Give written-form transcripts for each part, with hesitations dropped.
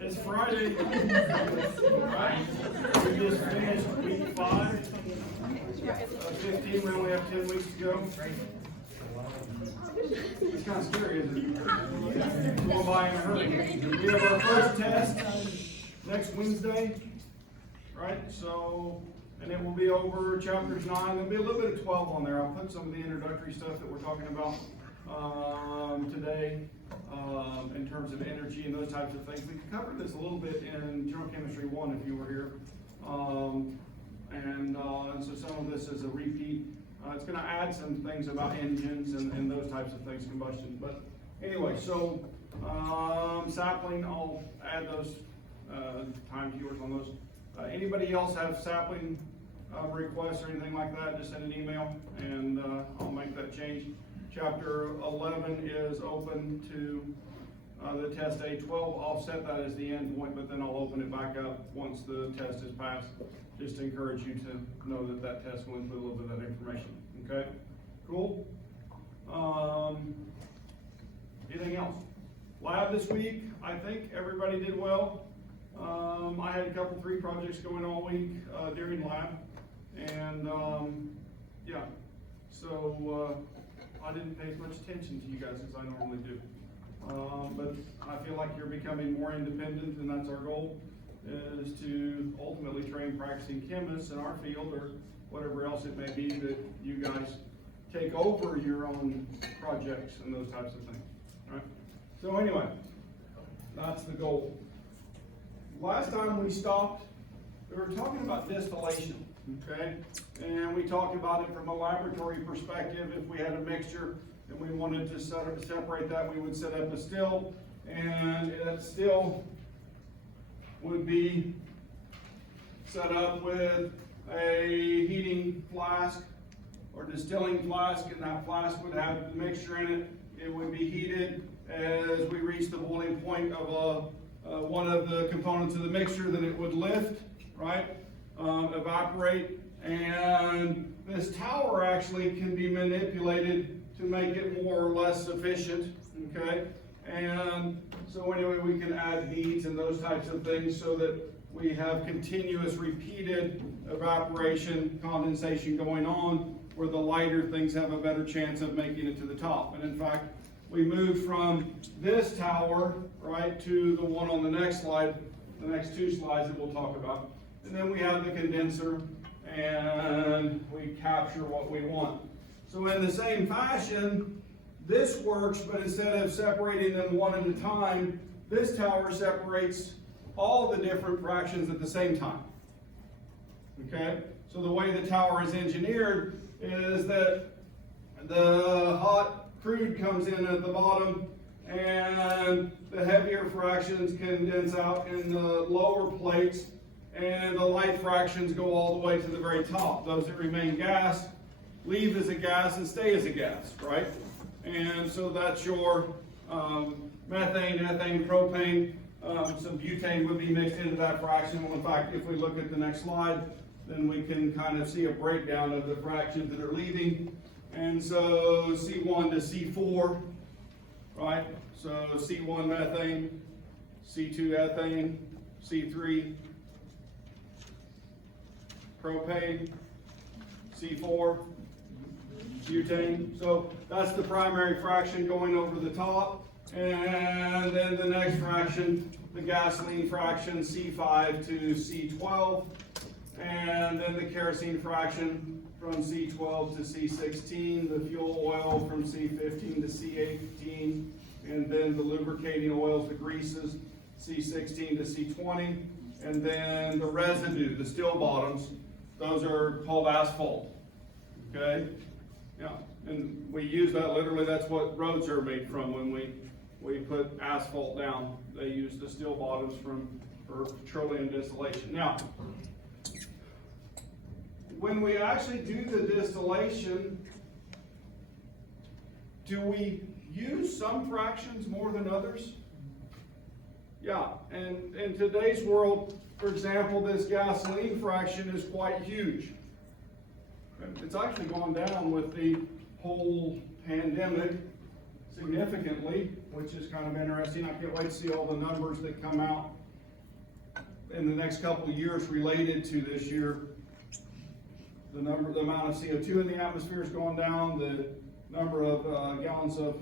It's Friday. Right? We just finished week 5. 15, we only have 10 weeks to go. It's kind of scary, isn't it? Going by in a hurry. We have our first test next Wednesday, right? So, and it will be over chapters 9. There'll be a little bit of 12 on there. I'll put some of the introductory stuff that we're talking about today in terms of energy and those types of things. We covered this a little bit in General Chemistry 1 if you were here. And so some of this is a repeat. It's going to add some things about engines and those types of things, combustion. But anyway, so sapling, I'll add those time keywords on those. Anybody else have sapling requests or anything like that, just send an email and I'll make that change. Chapter 11 is open to the test day 12. I'll set that as the end point, but then I'll open it back up once the test is passed. Just to encourage you to know that that test will include a little bit of that information. Okay? Cool? Anything else? Lab this week, I think everybody did well. I had a couple 3 projects going all week during lab. And yeah, so I didn't pay as much attention to you guys as I normally do. But I feel like you're becoming more independent, and that's our goal, is to ultimately train practicing chemists in our field or whatever else it may be that you guys take over your own projects and those types of things. Right? So anyway, that's the goal. Last time we stopped, we were talking about distillation, okay? And we talked about it from a laboratory perspective. If we had a mixture and we wanted to separate that, we would set up a still, and that still would be set up with a heating flask or distilling flask, and that flask would have the mixture in it. It would be heated as we reach the boiling point of one of the components of the mixture, then it would lift, right, evaporate, and this tower actually can be manipulated to make it more or less efficient, okay? And so anyway, we can add beads and those types of things so that we have continuous repeated evaporation, condensation going on, where the lighter things have a better chance of making it to the top. And in fact, we moved from this tower, right, to the one on the next slide, the next 2 slides that we'll talk about. And then we have the condenser, and we capture what we want. So in the same fashion, this works, but instead of separating them one at a time, this tower separates all the different fractions at the same time. Okay? So the way the tower is engineered is that the hot crude comes in at the bottom, and the heavier fractions condense out in the lower plates, and the light fractions go all the way to the very top. Those that remain gas leave as a gas and stay as a gas, right? And so that's your methane, ethane, propane. Some butane would be mixed into that fraction. Well, in fact, if we look at the next slide, then we can kind of see a breakdown of the fractions that are leaving. And so C1 to C4, right? So C1 methane, C2 ethane, C3 propane, C4 butane. So that's the primary fraction going over the top. And then the next fraction, the gasoline fraction, C5 to C12. And then the kerosene fraction from C12 to C16, the fuel oil from C15 to C18, and then the lubricating oils, the greases, C16 to C20, and then the residue, the still bottoms, those are called asphalt, okay? Yeah, and we use that literally, that's what roads are made from when we put asphalt down. They use the still bottoms for petroleum distillation. Now, when we actually do the distillation, do we use some fractions more than others? Yeah, and in today's world, for example, this gasoline fraction is quite huge. It's actually gone down with the whole pandemic. significantly, which is kind of interesting. I can't wait to see all the numbers that come out in the next couple of years related to this year. The amount of CO2 in the atmosphere is going down, the number of gallons of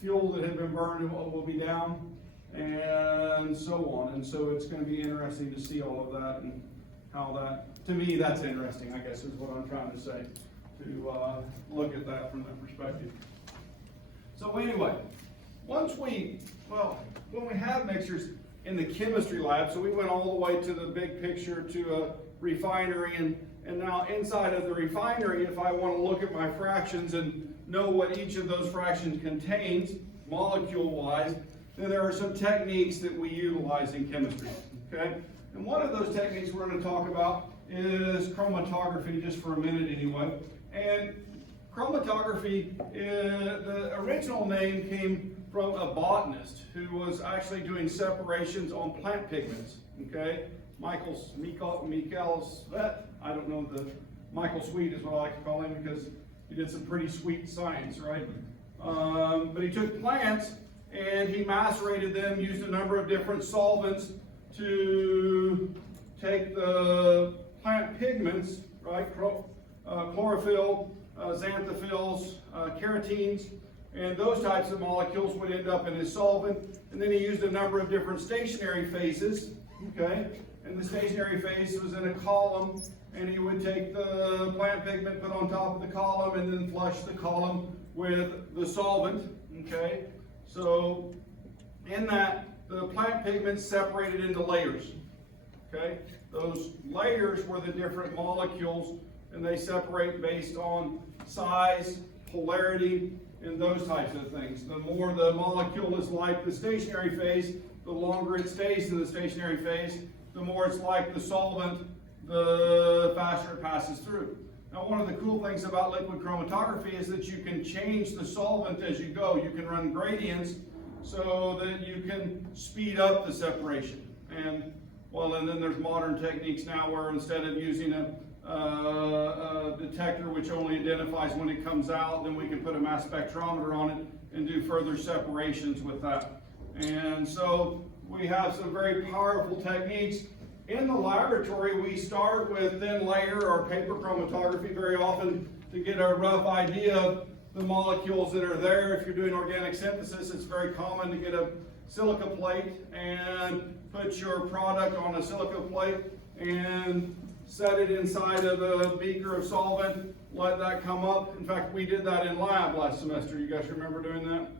fuel that have been burned will be down, and so on. And so it's going to be interesting to see all of that and how that, to me, that's interesting, I guess is what I'm trying to say, to look at that from that perspective. So anyway, when we have mixtures in the chemistry lab, so we went all the way to the big picture to a refinery, and now inside of the refinery, if I want to look at my fractions and know what each of those fractions contains, molecule-wise, then there are some techniques that we utilize in chemistry, okay? And one of those techniques we're going to talk about is chromatography, just for a minute anyway. And chromatography, the original name came from a botanist who was actually doing separations on plant pigments, okay? Michael Sweet, I don't know, Michael Sweet is what I like to call him because he did some pretty sweet science, right? But he took plants and he macerated them, used a number of different solvents to take the plant pigments, right? Chlorophyll, xanthophylls, carotenes, and those types of molecules would end up in his solvent. And then he used a number of different stationary phases, okay? And the stationary phase was in a column, and he would take the plant pigment, put on top of the column, and then flush the column with the solvent, okay? So in that, the plant pigments separated into layers, okay? Those layers were the different molecules, and they separate based on size, polarity, and those types of things. The more the molecule is like the stationary phase, the longer it stays in the stationary phase, the more it's like the solvent, the faster it passes through. Now, one of the cool things about liquid chromatography is that you can change the solvent as you go. You can run gradients so that you can speed up the separation. And then there's modern techniques now where instead of using a detector which only identifies when it comes out, then we can put a mass spectrometer on it and do further separations with that. And so we have some very powerful techniques. In the laboratory, we start with thin layer or paper chromatography very often to get a rough idea of the molecules that are there. If you're doing organic synthesis, it's very common to get a silica plate and put your product on a silica plate and set it inside of a beaker of solvent, let that come up. In fact, we did that in lab last semester. You guys remember doing that?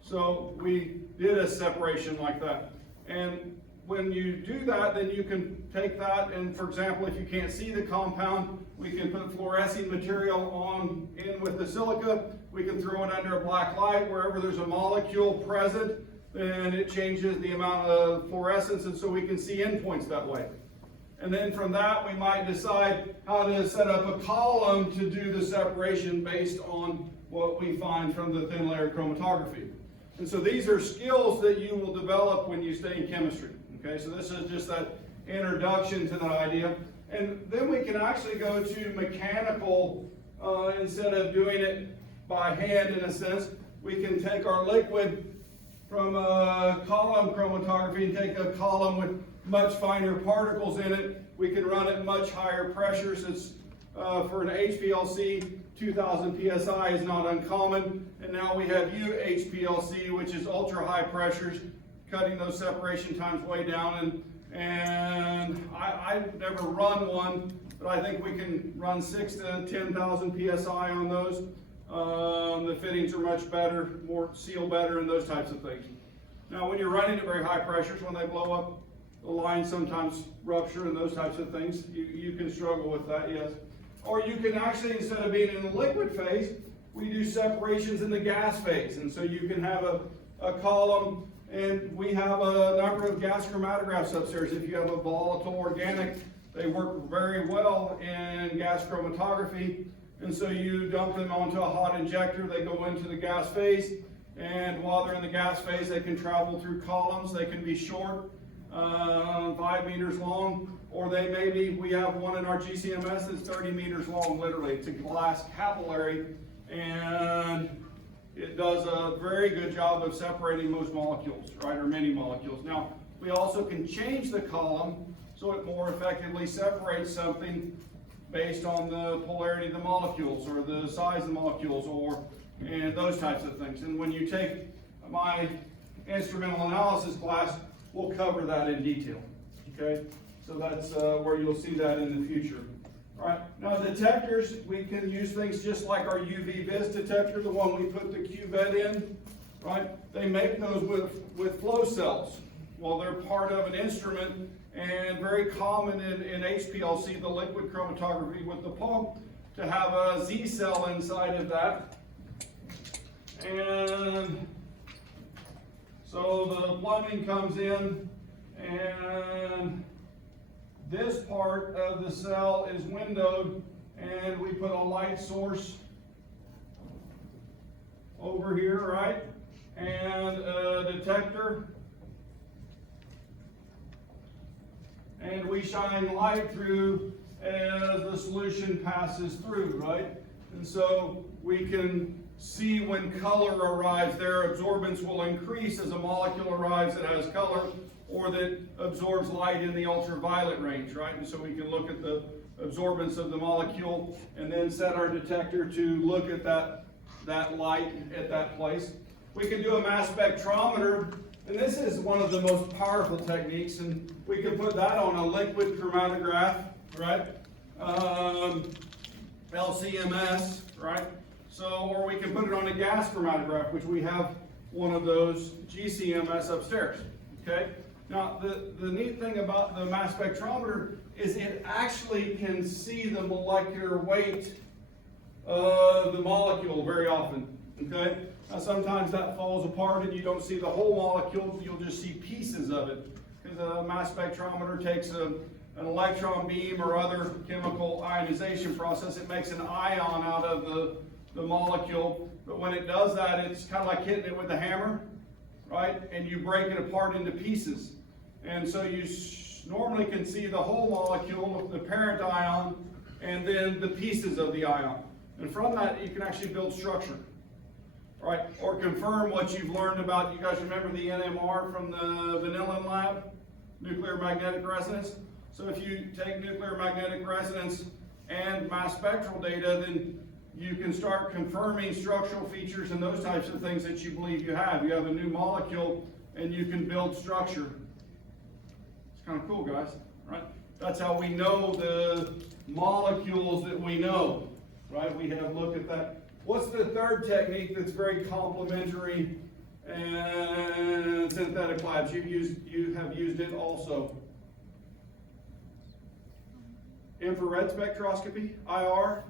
So we did a separation like that. And when you do that, then you can take that and, for example, if you can't see the compound, we can put fluorescing material in with the silica. We can throw it under a black light. Wherever there's a molecule present, then it changes the amount of fluorescence, and so we can see endpoints that way. And then from that, we might decide how to set up a column to do the separation based on what we find from the thin layer chromatography. And so these are skills that you will develop when you stay in chemistry. Okay, so this is just that introduction to that idea. And then we can actually go to mechanical, instead of doing it by hand in a sense. We can take our liquid from a column chromatography and take a column with much finer particles in it. We can run at much higher pressures. It's for an HPLC, 2000 psi is not uncommon. And now we have UHPLC, which is ultra high pressures, cutting those separation times way down. And I've never run one, but I think we can run 6,000 to 10,000 psi on those. The fittings are much better, more seal better, and those types of things. Now, when you're running at very high pressures, when they blow up, the lines sometimes rupture and those types of things. You can struggle with that, yes. Or you can actually, instead of being in the liquid phase, we do separations in the gas phase. And so you can have a column, and we have a number of gas chromatographs upstairs. If you have a volatile organic, they work very well in gas chromatography. And so you dump them onto a hot injector, they go into the gas phase, and while they're in the gas phase, they can travel through columns. They can be short, 5 meters long, or we have one in our GCMS that's 30 meters long, literally. It's a glass capillary, and it does a very good job of separating most molecules, right, or many molecules. Now, we also can change the column so it more effectively separates something based on the polarity of the molecules or the size of the molecules and those types of things. And when you take my instrumental analysis class, we'll cover that in detail, okay? So that's where you'll see that in the future. All right, now detectors, we can use things just like our UV vis detector, the one we put the cuvette in, right? They make those with flow cells. Well, they're part of an instrument and very common in HPLC, the liquid chromatography with the pump, to have a Z cell inside of that. And so the plumbing comes in, and this part of the cell is windowed, and we put a light source over here, right? And a detector. And we shine light through as the solution passes through, right? And so we can see when color arrives, their absorbance will increase as a molecule arrives that has color or that absorbs light in the ultraviolet range, right? And so we can look at the absorbance of the molecule and then set our detector to look at that light at that place. We can do a mass spectrometer, and this is one of the most powerful techniques, and we can put that on a liquid chromatograph, right? LCMS, right? So, or we can put it on a gas chromatograph, which we have one of those GCMS upstairs, okay? Now, the neat thing about the mass spectrometer is it actually can see the molecular weight of the molecule very often, okay? Now, sometimes that falls apart and you don't see the whole molecule, you'll just see pieces of it, because a mass spectrometer takes an electron beam or other chemical ionization process. It makes an ion out of the molecule, but when it does that, it's kind of like hitting it with a hammer, right? And you break it apart into pieces. And so you normally can see the whole molecule, the parent ion, and then the pieces of the ion. And from that, you can actually build structure, right? Or confirm what you've learned about, you guys remember the NMR from the Vanillin lab? Nuclear magnetic resonance. So if you take nuclear magnetic resonance and mass spectral data, then you can start confirming structural features and those types of things that you believe you have. You have a new molecule and you can build structure. It's kind of cool, guys, right? That's how we know the molecules that we know, right? We have looked at that. What's the third technique that's very complementary and synthetic labs? You have used it also. Infrared spectroscopy, IR.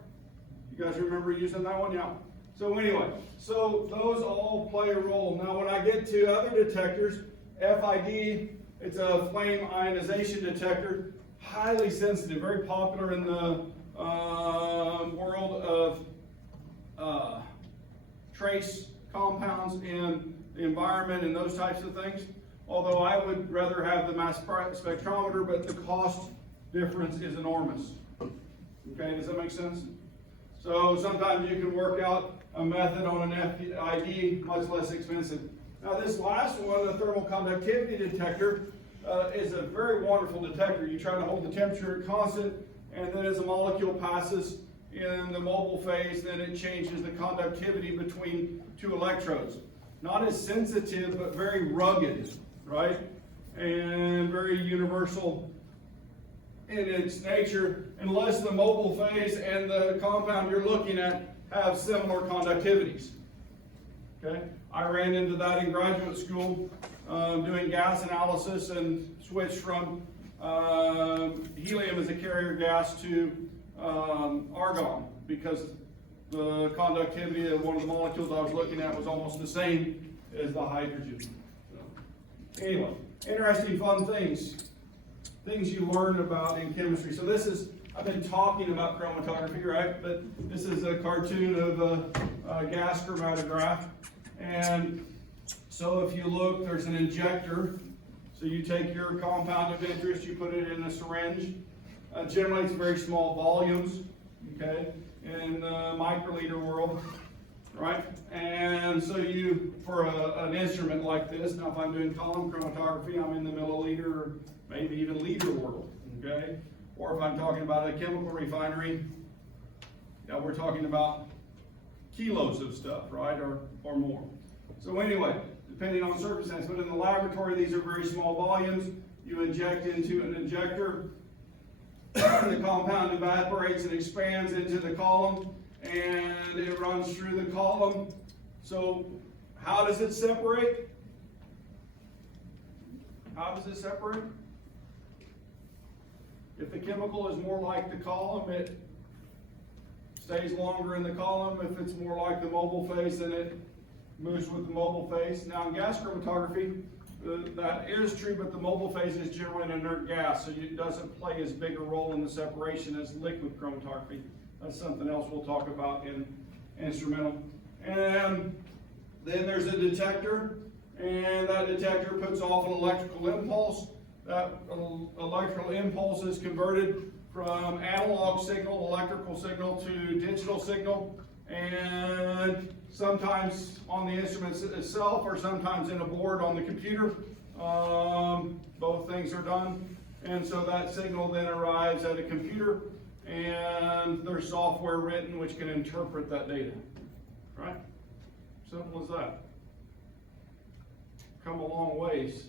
You guys remember using that one? Yeah. So anyway, so those all play a role. Now when I get to other detectors, FID, it's a flame ionization detector, highly sensitive, very popular in the world of trace compounds in the environment and those types of things. Although I would rather have the mass spectrometer, but the cost difference is enormous. Okay, does that make sense? So sometimes you can work out a method on an FID much less expensive. Now this last one, the thermal conductivity detector, is a very wonderful detector. You try to hold the temperature constant, and then as a molecule passes in the mobile phase, then it changes the conductivity between two electrodes. Not as sensitive, but very rugged, right? And very universal in its nature, unless the mobile phase and the compound you're looking at have similar conductivities. Okay, I ran into that in graduate school doing gas analysis and switched from helium as a carrier gas to argon because the conductivity of one of the molecules I was looking at was almost the same as the hydrogen. So, anyway, interesting, fun things you learn about in chemistry. So this is, I've been talking about chromatography, right? But this is a cartoon of a gas chromatograph. And so if you look, there's an injector. So you take your compound of interest, you put it in a syringe. Generally, it's very small volumes, okay, in the microliter world, right? And so for an instrument like this, now if I'm doing column chromatography, I'm in the milliliter, or maybe even liter world, okay? Or if I'm talking about a chemical refinery, now we're talking about kilos of stuff, right, or more. So anyway, depending on circumstance, but in the laboratory, these are very small volumes. You inject into an injector, the compound evaporates and expands into the column, and it runs through the column. So how does it separate? How does it separate? If the chemical is more like the column, it stays longer in the column. If it's more like the mobile phase, then it moves with the mobile phase. Now in gas chromatography, that is true, but the mobile phase is generally an inert gas, so it doesn't play as big a role in the separation as liquid chromatography. That's something else we'll talk about in instrumental. And then there's a detector, and that detector puts off an electrical impulse. That electrical impulse is converted from analog signal, electrical signal, to digital signal, and sometimes on the instrument itself, or sometimes in a board on the computer. Both things are done. And so that signal then arrives at a computer, and there's software written which can interpret that data. Right? Simple as that. Come a long ways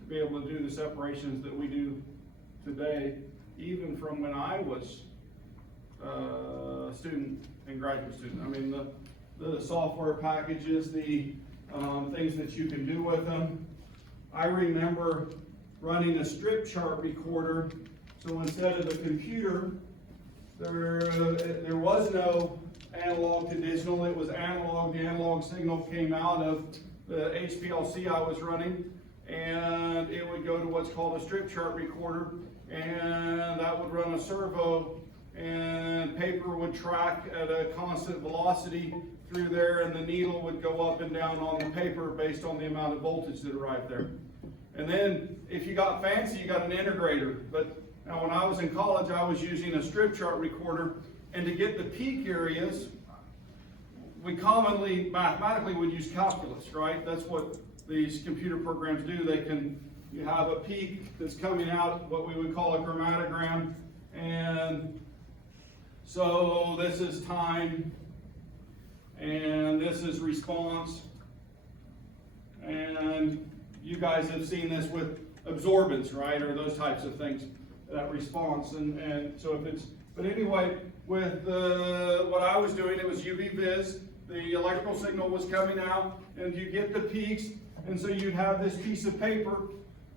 to be able to do the separations that we do today, even from when I was a student and graduate student. I mean, the software packages, the things that you can do with them. I remember running a strip chart recorder, so instead of the computer, there was no analog to digital, it was analog. The analog signal came out of the HPLC I was running, and it would go to what's called a strip chart recorder, and that would run a servo, and paper would track at a constant velocity through there, and the needle would go up and down on the paper based on the amount of voltage that arrived there. And then if you got fancy, you got an integrator. But now when I was in college, I was using a strip chart recorder, and to get the peak areas, we commonly, mathematically, would use calculus, right? That's what these computer programs do. You have a peak that's coming out, what we would call a chromatogram, and so this is time, and this is response, and you guys have seen this with absorbance, right, or those types of things, that response, and so if it's, but anyway, with what I was doing, it was UV vis, the electrical signal was coming out, and you get the peaks, and so you'd have this piece of paper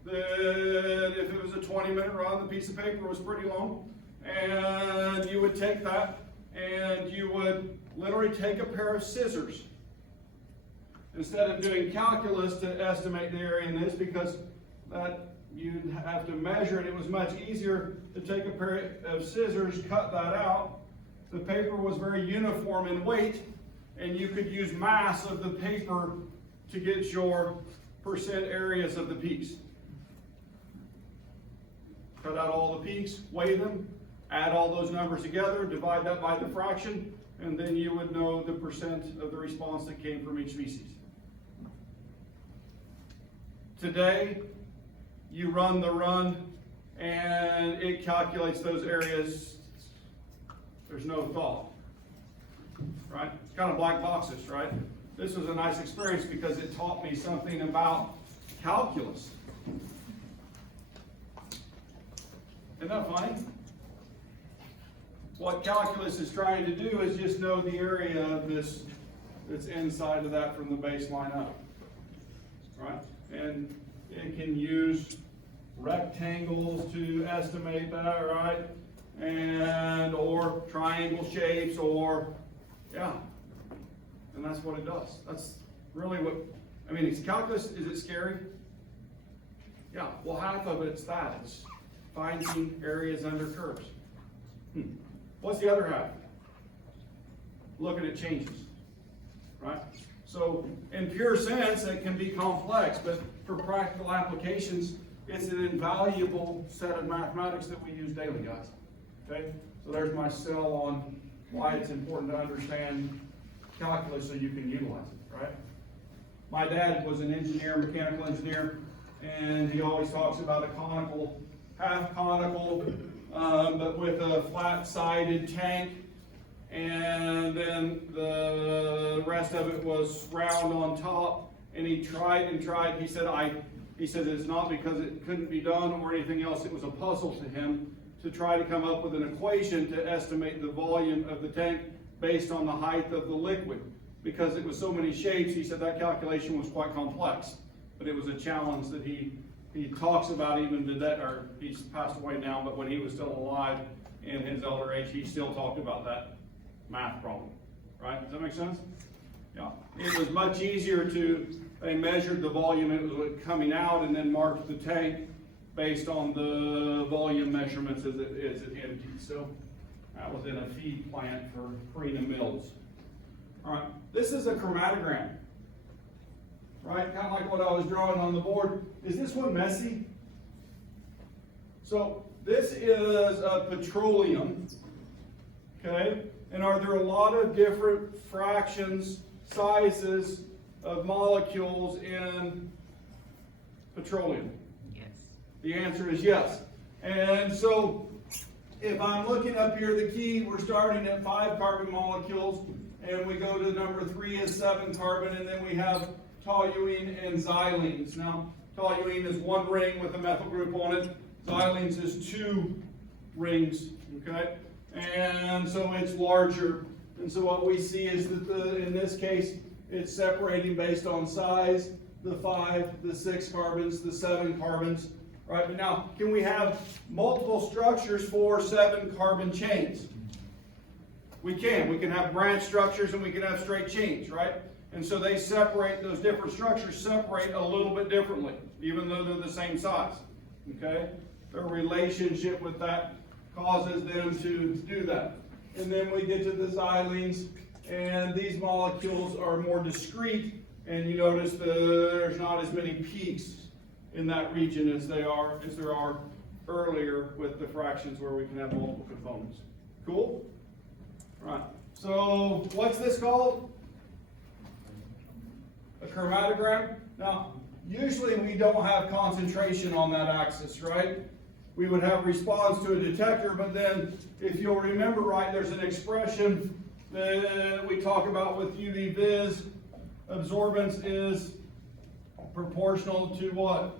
that, if it was a 20-minute run, the piece of paper was pretty long, and you would take that, and you would literally take a pair of scissors. Instead of doing calculus to estimate the area in this, because that you'd have to measure it, it was much easier to take a pair of scissors, cut that out. The paper was very uniform in weight, and you could use mass of the paper to get your percent areas of the peaks. Cut out all the peaks, weigh them, add all those numbers together, divide that by the fraction, and then you would know the percent of the response that came from each species. Today, you run the run, and it calculates those areas. There's no thought, right? It's kind of black boxes, right? This was a nice experience because it taught me something about calculus. Isn't that funny? What calculus is trying to do is just know the area of this that's inside of that from the baseline up, right? And it can use rectangles to estimate that, right? And or triangle shapes, or yeah. And that's what it does. That's really what, I mean, it's calculus. Is it scary? Yeah, well, half of it's that. It's finding areas under curves. What's the other half? Looking at changes, right? So in pure sense, it can be complex, but for practical applications, it's an invaluable set of mathematics that we use daily, guys. Okay? So there's my sell on why it's important to understand calculus so you can utilize it, right? My dad was an engineer, mechanical engineer, and he always talks about a conical, half conical, but with a flat-sided tank, and then the rest of it was round on top. And he tried and tried. He said it's not because it couldn't be done or anything else. It was a puzzle to him to try to come up with an equation to estimate the volume of the tank based on the height of the liquid. Because it was so many shapes, he said that calculation was quite complex. But it was a challenge that he talks about even today, or he's passed away now, but when he was still alive in his elder age, he still talked about that math problem. Right? Does that make sense? Yeah. It was much easier they measured the volume it was coming out and then marked the tank based on the volume measurements as it emptied. So that was in a feed plant for Carina Mills. All right, this is a chromatogram, right? Kind of like what I was drawing on the board. Is this one messy? So this is a petroleum, okay? And are there a lot of different fractions, sizes of molecules in petroleum? Yes. The answer is yes. And so if I'm looking up here, the key, we're starting at 5 carbon molecules, and we go to number 3 is 7 carbon, and then we have toluene and xylenes. Now, toluene is 1 ring with a methyl group on it. Xylenes is 2 rings, okay? And so it's larger. And so what we see is that in this case, it's separating based on size, the 5, the 6 carbons, the 7 carbons, right? But now, can we have multiple structures for 7 carbon chains? We can. We can have branch structures and we can have straight chains, right? And so they separate, those different structures separate a little bit differently, even though they're the same size, okay? Their relationship with that causes them to do that. And then we get to the xylenes, and these molecules are more discrete, and you notice there's not as many peaks in that region as there are earlier with the fractions where we can have multiple components. Cool? Right. So what's this called? A chromatogram. Now, usually we don't have concentration on that axis, right? We would have response to a detector, but then if you'll remember right, there's an expression that we talk about with UV vis. Absorbance is proportional to what?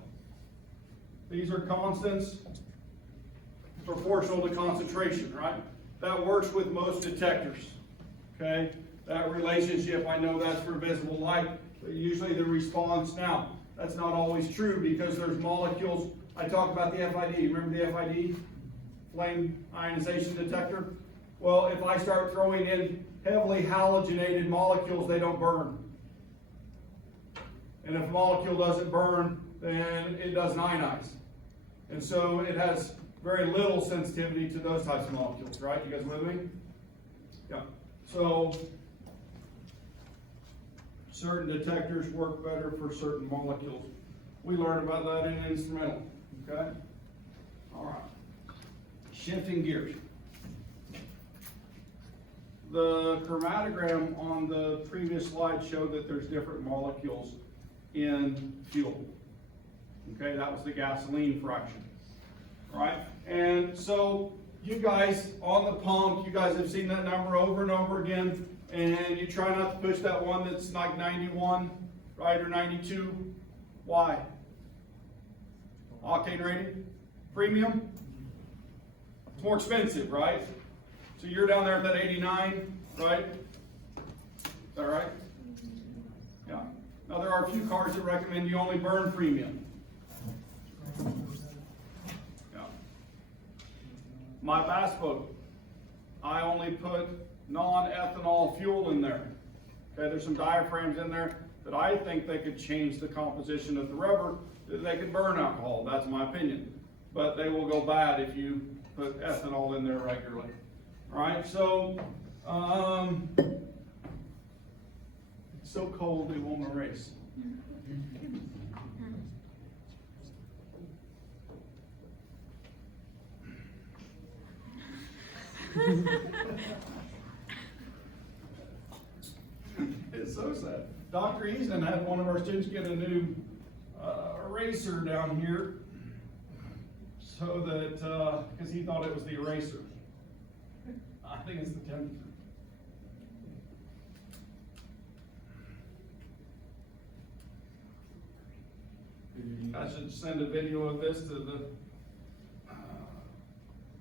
These are constants, proportional to concentration, right? That works with most detectors, okay? That relationship, I know that's for visible light, but usually the response, now, that's not always true because there's molecules. I talked about the FID. Remember the FID? Flame ionization detector? Well, if I start throwing in heavily halogenated molecules, they don't burn. And if a molecule doesn't burn, then it doesn't ionize. And so it has very little sensitivity to those types of molecules, right? You guys with me? Yeah. So certain detectors work better for certain molecules. We learned about that in instrumental, okay? All right. Shifting gears. The chromatogram on the previous slide showed that there's different molecules in fuel. Okay, that was the gasoline fraction. All right, and so you guys on the pump, you guys have seen that number over and over again, and you try not to push that one that's like 91, right, or 92. Why? Octane rating? Premium? It's more expensive, right? So you're down there at that 89, right? Is that right? Yeah. Now there are a few cars that recommend you only burn premium. Yeah. My bass boat, I only put non-ethanol fuel in there. Okay, there's some diaphragms in there that I think they could change the composition of the rubber, that they could burn alcohol. That's my opinion. But they will go bad if you put ethanol in there regularly. All right, so it's so cold they won't erase. Dr. Easton had one of our students get a new eraser down here, so that, because he thought it was the eraser. I think it's the temperature. I should send a video of this to the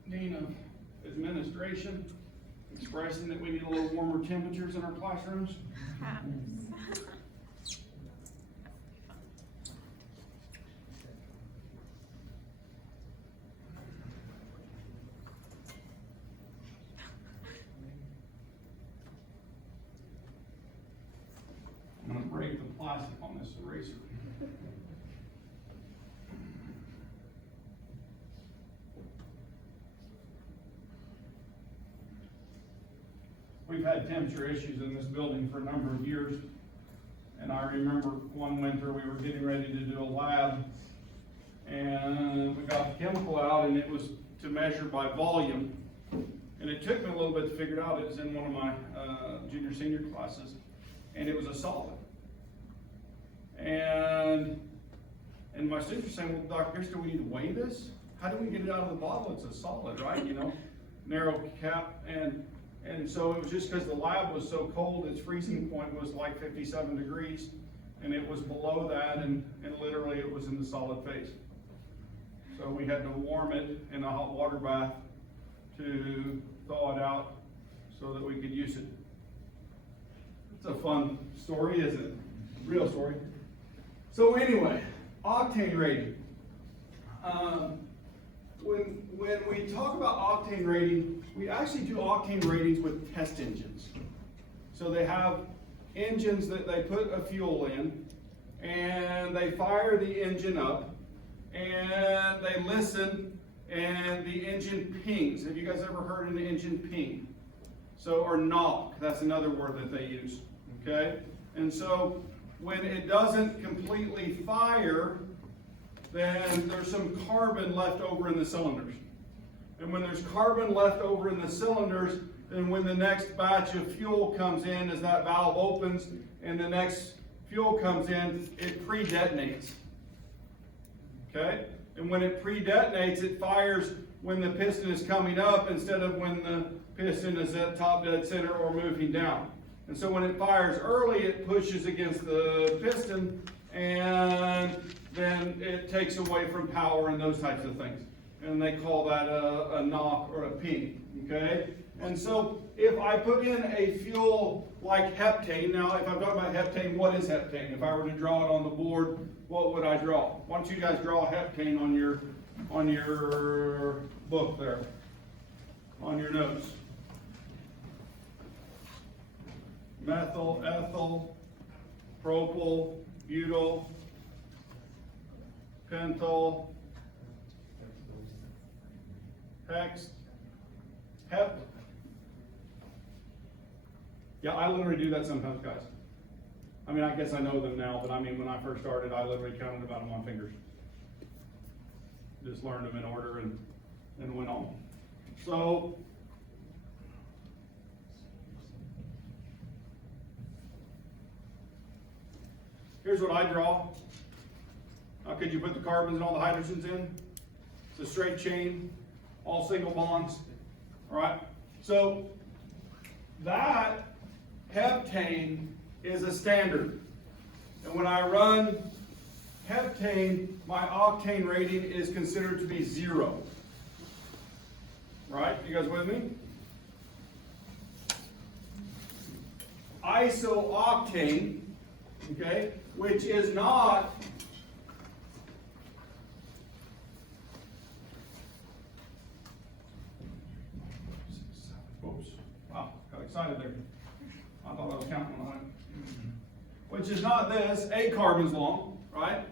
Dean of Administration, expressing that we need a little warmer temperatures in our classrooms. I'm going to break the plastic on this eraser. We've had temperature issues in this building for a number of years, and I remember one winter we were getting ready to do a lab, and we got the chemical out, and it was to measure by volume, and it took me a little bit to figure it out. It was in one of my junior senior classes, and it was a solid. And my students were saying, well, Dr. Christo, we need to weigh this? How do we get it out of the bottle? It's a solid, right? You know, narrow cap. And so it was just because the lab was so cold, its freezing point was like 57 degrees, and it was below that, and literally it was in the solid phase. So we had to warm it in a hot water bath to thaw it out so that we could use it. It's a fun story, isn't it? Real story. So anyway, octane rating. When we talk about octane rating, we actually do octane ratings with test engines. So they have engines that they put a fuel in, and they fire the engine up, and they listen, and the engine pings. Have you guys ever heard an engine ping? So, or knock, that's another word that they use, okay? And so when it doesn't completely fire, then there's some carbon left over in the cylinders. And when there's carbon left over in the cylinders, then when the next batch of fuel comes in, as that valve opens and the next fuel comes in, it pre-detonates. Okay? And when it pre-detonates, it fires when the piston is coming up instead of when the piston is at top dead center or moving down. And so when it fires early, it pushes against the piston, and then it takes away from power and those types of things. And they call that a knock or a ping, okay? And so if I put in a fuel like heptane, now if I'm talking about heptane, what is heptane? If I were to draw it on the board, what would I draw? Why don't you guys draw heptane on your book there, on your notes? Methyl, ethyl, propyl, butyl, pentyl, hex, hep. Yeah, I literally do that sometimes, guys. I mean, I guess I know them now, but I mean, when I first started, I literally counted about them on fingers. Just learned them in order and went on. So, here's what I draw. Now, could you put the carbons and all the hydrogens in? It's a straight chain, all single bonds. All right. So that heptane is a standard. And when I run heptane, my octane rating is considered to be 0. Right? You guys with me? Isooctane, okay, which is not excited there. I thought I was counting on it. Which is not this, 8 carbons long, right?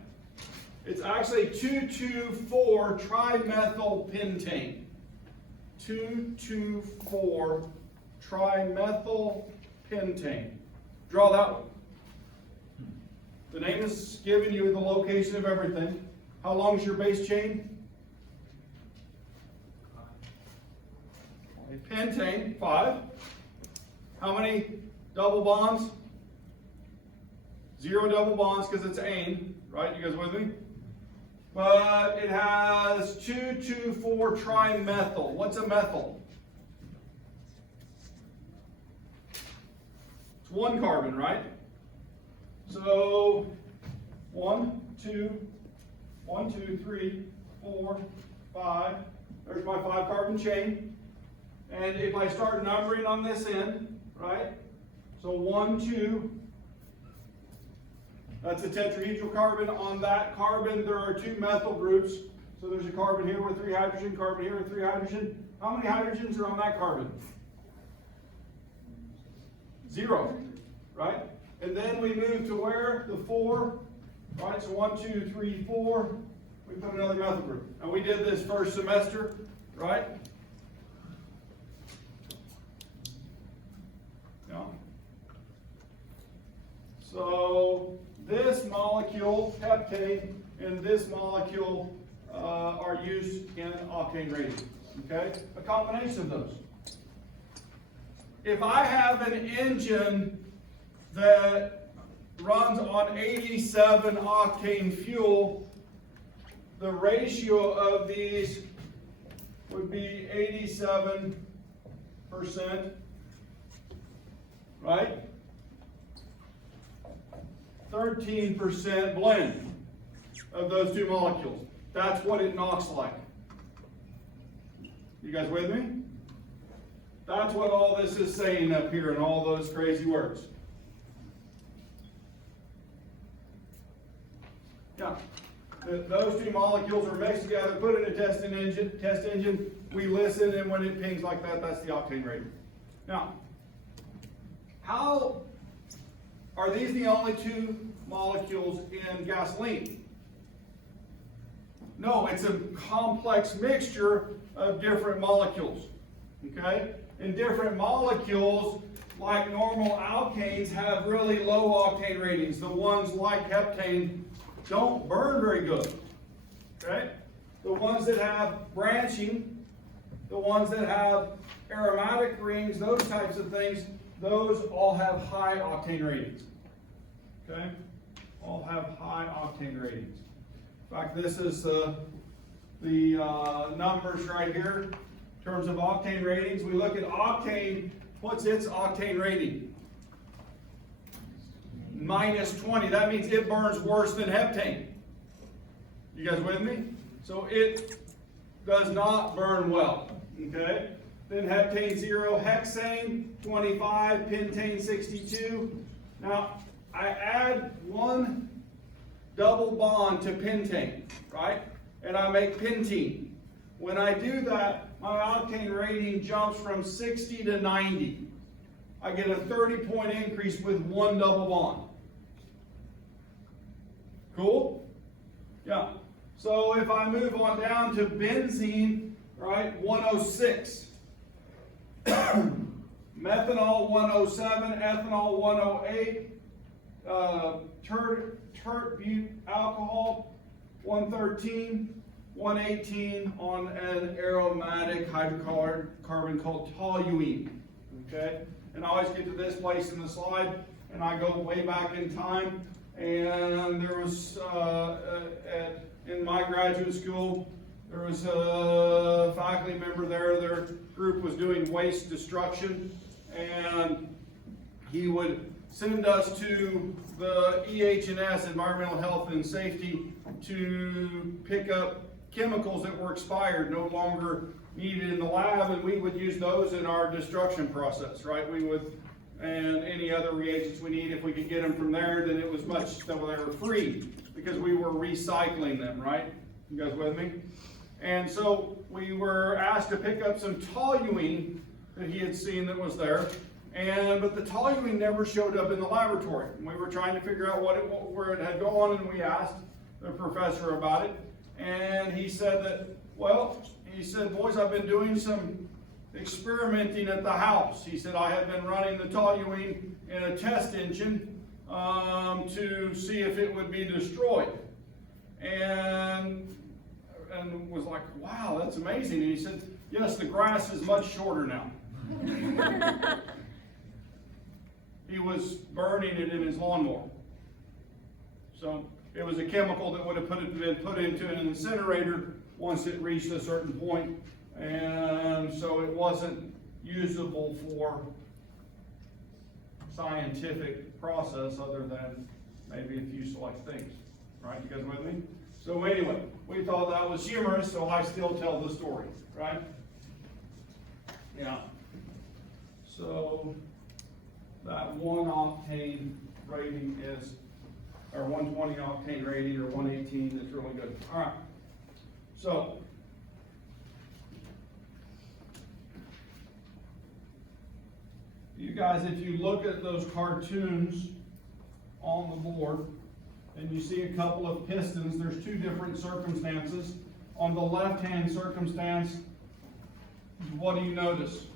It's actually 2,2,4 trimethylpentane. 2,2,4 trimethylpentane. Draw that one. The name is giving you the location of everything. How long is your base chain? Pentane, 5. How many double bonds? 0 double bonds because it's ane, right? You guys with me? But it has 2,2,4 trimethyl. What's a methyl? It's 1 carbon, right? So 1, 2, 3, 4, 5. There's my 5 carbon chain. And if I start numbering on this end, right? So 1, 2. That's a tetrahedral carbon. On that carbon, there are 2 methyl groups. So there's a carbon here with 3 hydrogen, carbon here with 3 hydrogen. How many hydrogens are on that carbon? 0, right? And then we move to where? The 4, right? So 1, 2, 3, 4. We put another methyl group. And we did this first semester, right? Yeah. So this molecule, heptane, and this molecule are used in octane rating. Okay? A combination of those. If I have an engine that runs on 87 octane fuel, the ratio of these would be 87%, right? 13% blend of those 2 molecules. That's what it knocks like. You guys with me? That's what all this is saying up here in all those crazy words. Yeah. Those 2 molecules are mixed together, put in a test engine, we listen, and when it pings like that, that's the octane rating. Now, how are these the only 2 molecules in gasoline? No, it's a complex mixture of different molecules. Okay? And different molecules, like normal alkanes, have really low octane ratings. The ones like heptane don't burn very good. Okay? The ones that have branching, the ones that have aromatic rings, those types of things, those all have high octane ratings. Okay? All have high octane ratings. In fact, this is the numbers right here in terms of octane ratings. We look at octane. What's its octane rating? -20. That means it burns worse than heptane. You guys with me? So it does not burn well. Okay? Then heptane 0, hexane 25, pentane 62. Now, I add 1 double bond to pentane, right? And I make pentene. When I do that, my octane rating jumps from 60 to 90. I get a 30-point increase with 1 double bond. Cool? Yeah. So if I move on down to benzene, right, 106. Methanol 107, ethanol 108, tert-but alcohol 113, 118 on an aromatic hydrocarbon called toluene. Okay? And I always get to this place in the slide, and I go way back in time, and there was, in my graduate school, there was a faculty member there. Their group was doing waste destruction, and he would send us to the EH&S, Environmental Health and Safety, to pick up chemicals that were expired, no longer needed in the lab, and we would use those in our destruction process, right? We would, and any other reagents we need, if we could get them from there, then it was much, they were free, because we were recycling them, right? You guys with me? And so we were asked to pick up some toluene that he had seen that was there, but the toluene never showed up in the laboratory. And we were trying to figure out where it had gone, and we asked the professor about it, and he said that, well, he said, boys, I've been doing some experimenting at the house. He said, I have been running the toluene in a test engine to see if it would be destroyed. And was like, wow, that's amazing. And he said, yes, the grass is much shorter now. He was burning it in his lawnmower. So it was a chemical that would have been put into an incinerator once it reached a certain point, and so it wasn't usable for scientific process other than maybe a few select things. Right, you guys with me? So anyway, we thought that was humorous, so I still tell the story, right? Yeah. So that 1 octane rating is, or 120 octane rating, or 118 is really good. All right. So you guys, if you look at those cartoons on the board, and you see a couple of pistons, there's two different circumstances. On the left-hand circumstance, what do you notice?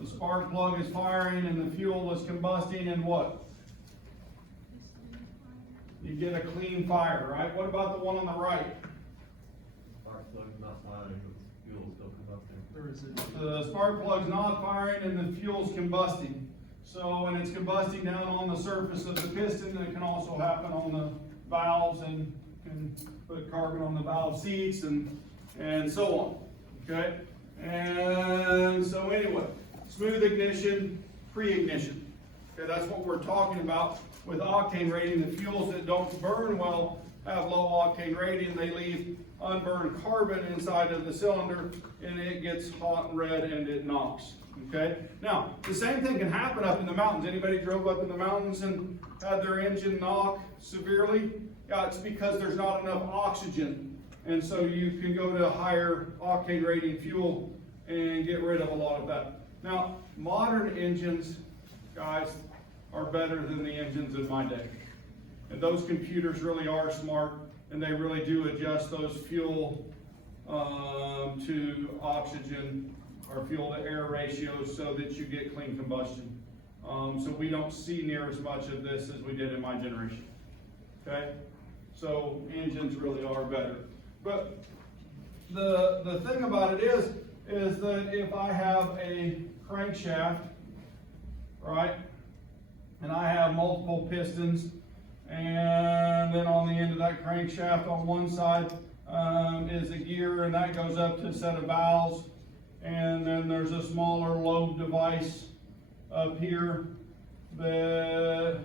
The spark plug is firing and the fuel is combusting, and what? You get a clean fire, right? What about the one on the right? Spark plug's not firing, but fuel's still combusting. The spark plug's not firing and the fuel's combusting. So when it's combusting down on the surface of the piston, it can also happen on the valves, and can put carbon on the valve seats and so on. Okay? And so anyway, smooth ignition, pre-ignition. Okay, that's what we're talking about with octane rating. The fuels that don't burn well have low octane rating. They leave unburned carbon inside of the cylinder, and it gets hot and red and it knocks. Okay. Now, the same thing can happen up in the mountains. Anybody drove up in the mountains and had their engine knock severely? Yeah, it's because there's not enough oxygen. And so you can go to a higher octane rating fuel and get rid of a lot of that. Now, modern engines, guys, are better than the engines in my day. And those computers really are smart, and they really do adjust those fuel to oxygen or fuel to air ratios so that you get clean combustion. So we don't see near as much of this as we did in my generation. Okay? So engines really are better. But the thing about it is that if I have a crankshaft, right, and I have multiple pistons, and then on the end of that crankshaft on one side is a gear, and that goes up to a set of valves, and then there's a smaller lobe device up here that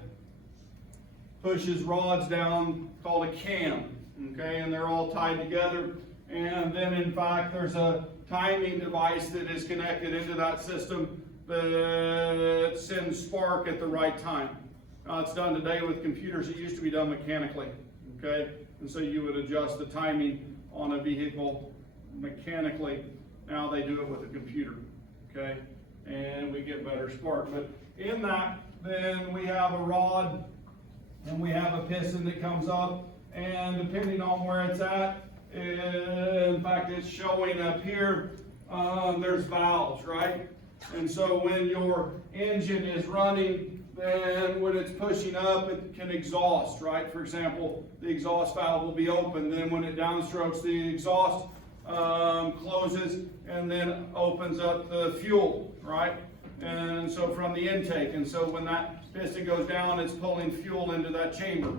pushes rods down called a cam, okay, and they're all tied together. And then in fact there's a timing device that is connected into that system that sends spark at the right time. It's done today with computers. It used to be done mechanically, okay? And so you would adjust the timing on a vehicle mechanically. Now they do it with a computer, okay? And we get better spark. But in that, then we have a rod and we have a piston that comes up, and depending on where it's at, in fact it's showing up here, there's valves, right? And so when your engine is running, then when it's pushing up, it can exhaust, right? For example, the exhaust valve will be open. Then when it downstrokes, the exhaust closes and then opens up the fuel, right? And so from the intake. And so when that piston goes down, it's pulling fuel into that chamber.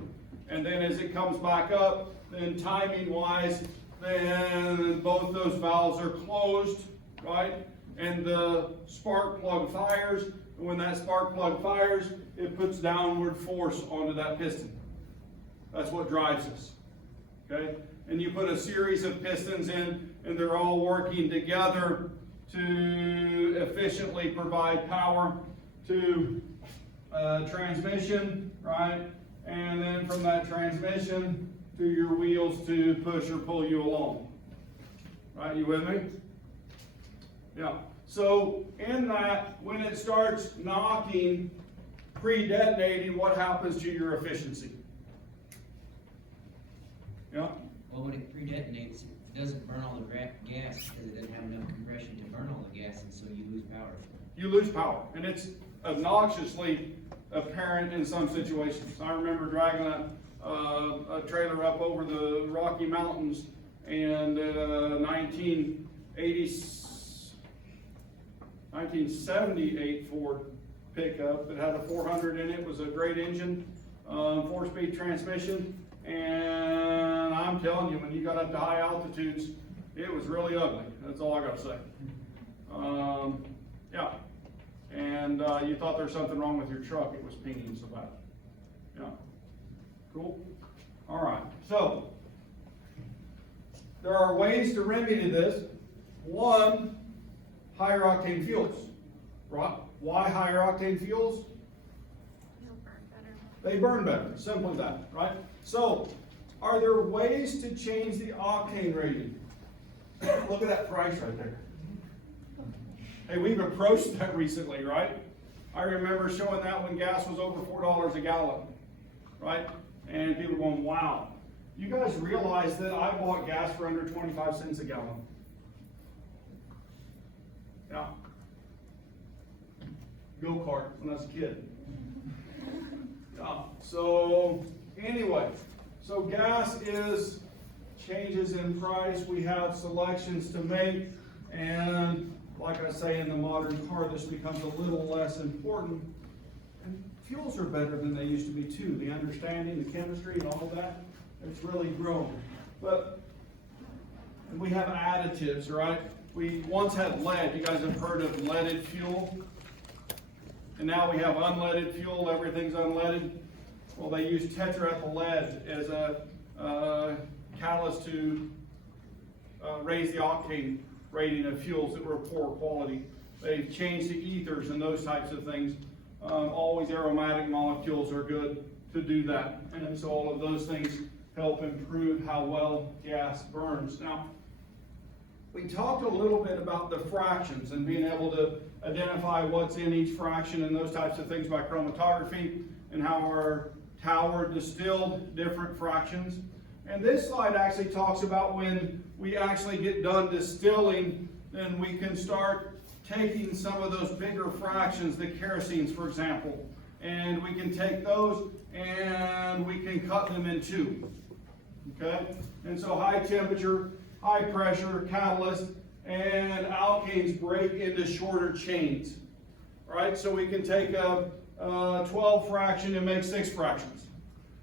And then as it comes back up, then timing-wise, then both those valves are closed, right? And the spark plug fires. And when that spark plug fires, it puts downward force onto that piston. That's what drives us, okay? And you put a series of pistons in, and they're all working together to efficiently provide power to transmission, right? And then from that transmission to your wheels to push or pull you along. Right, you with me? Yeah. So in that, when it starts knocking, pre-detonating, what happens to your efficiency? Yeah? Well, when it pre-detonates, it doesn't burn all the gas because it doesn't have enough compression to burn all the gas, and so you lose power. You lose power, and it's obnoxiously apparent in some situations. I remember dragging a trailer up over the Rocky Mountains, and 1978 Ford pickup. It had a 400 in it, it was a great engine, 4-speed transmission, and I'm telling you, when you got up to high altitudes, it was really ugly. That's all I gotta say. Yeah, and you thought there was something wrong with your truck, it was pinging so bad. Yeah, cool. All right, so there are ways to remedy this. One, higher octane fuels. Right? Why higher octane fuels? They'll burn better. They burn better, simple as that, right? So, are there ways to change the octane rating? Look at that price right there. Hey, we've approached that recently, right? I remember showing that when gas was over $4 a gallon, right? And people going, wow. You guys realize that I bought gas for under 25 cents a gallon? Yeah. Go-kart when I was a kid. Yeah. So, anyway, so gas changes in price. We have selections to make, and like I say, in the modern car, this becomes a little less important. And fuels are better than they used to be too. The understanding, the chemistry, and all of that, it's really grown. But we have additives, right? We once had lead. You guys have heard of leaded fuel? And now we have unleaded fuel. Everything's unleaded. Well, they use tetraethyl lead as a catalyst to raise the octane rating of fuels that were poor quality. They've changed to ethers and those types of things. Always aromatic molecules are good to do that. And so all of those things help improve how well gas burns. Now, we talked a little bit about the fractions and being able to identify what's in each fraction and those types of things by chromatography, and how our tower distilled different fractions. And this slide actually talks about when we actually get done distilling, then we can start taking some of those bigger fractions, the kerosenes, for example, and we can take those and we can cut them in two. Okay? And so high temperature, high pressure, catalyst, and alkanes break into shorter chains. Right? So we can take a 12 fraction and make 6 fractions.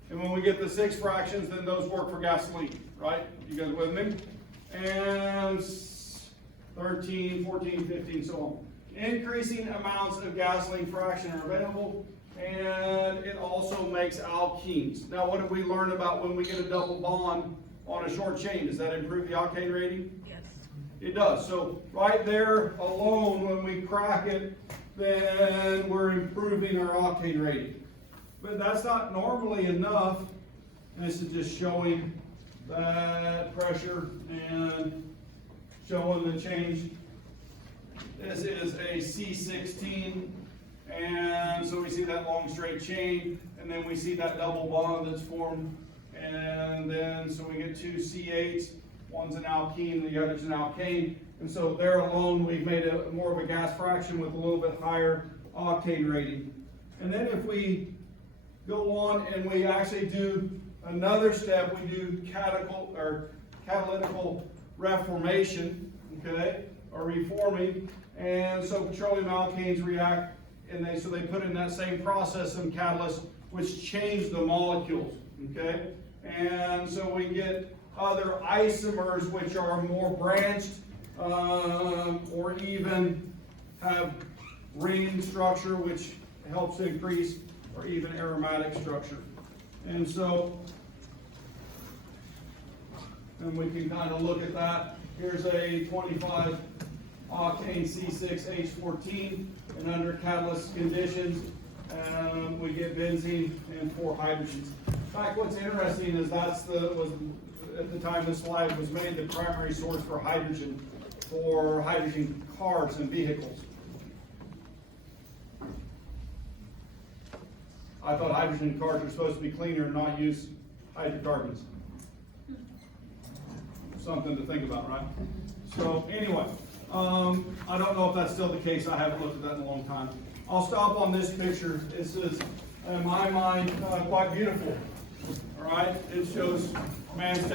And when we get the 6 fractions, then those work for gasoline. Right? You guys with me? And 13, 14, 15, so on. Increasing amounts of gasoline fraction are available, and it also makes alkenes. Now, what did we learn about when we get a double bond on a short chain? Does that improve the octane rating? Yes. It does. So right there alone, when we crack it, then we're improving our octane rating. But that's not normally enough. This is just showing that pressure and showing the change. This is a C16, and so we see that long straight chain, and then we see that double bond that's formed, and then so we get 2 C8s, one's an alkene, the other's an alkane, and so there alone we've made more of a gas fraction with a little bit higher octane rating. And then if we go on and we actually do another step, we do catalytical reformation, okay, or reforming, and so petroleum alkanes react, and they put in that same process some catalysts which change the molecules, okay, and so we get other isomers which are more branched, or even have ring structure, which helps increase, or even aromatic structure, and so. And we can kind of look at that. Here's a 25 octane C6H14, and under catalyst conditions, we get benzene and 4 hydrogens. In fact, what's interesting is was at the time this slide was made, the primary source for hydrogen cars and vehicles. I thought hydrogen cars were supposed to be cleaner and not use hydrocarbons. Something to think about, right? So anyway, I don't know if that's still the case. I haven't looked at that in a long time. I'll stop on this picture. This is, in my mind, quite beautiful. All right, it shows man's